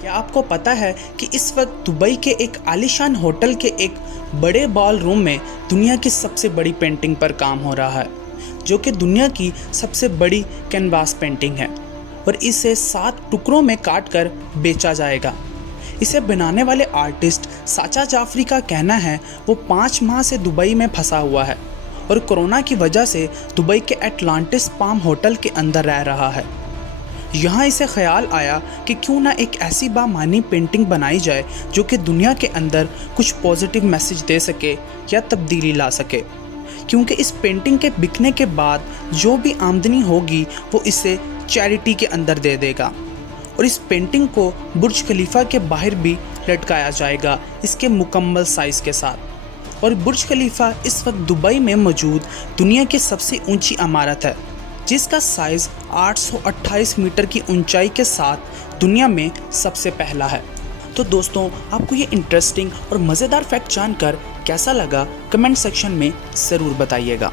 क्या आपको पता है कि इस वक्त दुबई के एक आलीशान होटल के एक बड़े बॉल रूम में दुनिया की सबसे बड़ी पेंटिंग पर काम हो रहा है, जो कि दुनिया की सबसे बड़ी कैनवास पेंटिंग है और इसे 7 टुकड़ों में काट कर बेचा जाएगा। इसे बनाने वाले आर्टिस्ट साचा जाफरी का कहना है वो 5 माह से दुबई में फंसा हुआ है और कोरोना की वजह से दुबई के एटलांटिस पाम होटल के अंदर रह रहा है। यहाँ इसे ख्याल आया कि क्यों ना एक ऐसी बामानी पेंटिंग बनाई जाए जो कि दुनिया के अंदर कुछ पॉजिटिव मैसेज दे सके या तब्दीली ला सके, क्योंकि इस पेंटिंग के बिकने के बाद जो भी आमदनी होगी वो इसे चैरिटी के अंदर दे देगा। और इस पेंटिंग को बुर्ज खलीफा के बाहर भी लटकाया जाएगा इसके मुकम्मल साइज़ के साथ। और बुर्ज खलीफा इस वक्त दुबई में मौजूद दुनिया की सबसे ऊंची इमारत है, जिसका साइज़ 828 मीटर की ऊंचाई के साथ दुनिया में सबसे पहला है। तो दोस्तों, आपको ये इंटरेस्टिंग और मज़ेदार फैक्ट जानकर कैसा लगा कमेंट सेक्शन में ज़रूर बताइएगा।